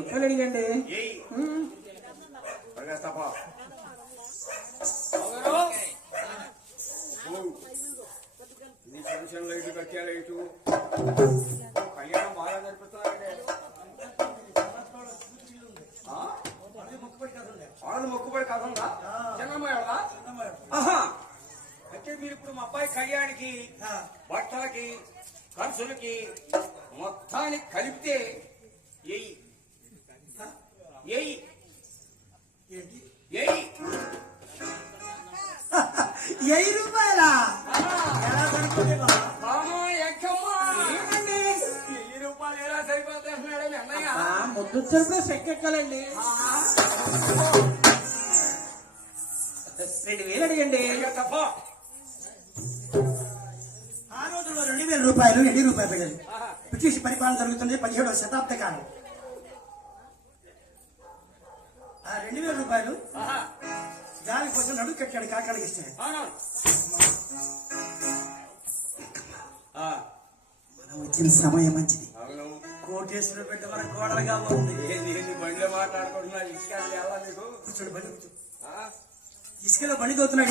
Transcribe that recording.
రూపాయలు అడిగండి. లైట్ కట్టా లైటు కళ్యాణం బాగా జరిపిస్తున్నారండి. వాళ్ళని మొక్కుబడి కథ ఉందా? చిన్నమ్మాయి వాళ్ళ అంటే మీరు ఇప్పుడు మా అబ్బాయి కళ్యాణికి బట్టలకి ఖర్చులకి మొత్తానికి కలిపితే ఎయ్యి ఎయ్యి ఎయ్యి ₹1000 ఎలా సరిపోతాయి మేడం? అన్నయ్య ముద్దు చెరుపులో చెక్కెక్కాలండి. 2000 అడిగండి. తప్ప ఆ రోజుల్లో ₹2000 ఎన్ని రూపాయలు పెట్టాలి. బ్రిటిష్ పరిపాలన జరుగుతుంది 17వ శతాబ్ద కాలం. ఆ ₹2000 దాని కోసం నడుగు కట్టాడు కాకానికి ఇస్తాడు. మనం వచ్చిన సమయం మంచిది. కోటేశ్వర బిడ్డ మన కోడలుగా ఉంది. బండిలో మాట్లాడుకుంటున్నా ఇసుక కూర్చోడు బండి ఇసుకలో బండి తోతున్నాడు.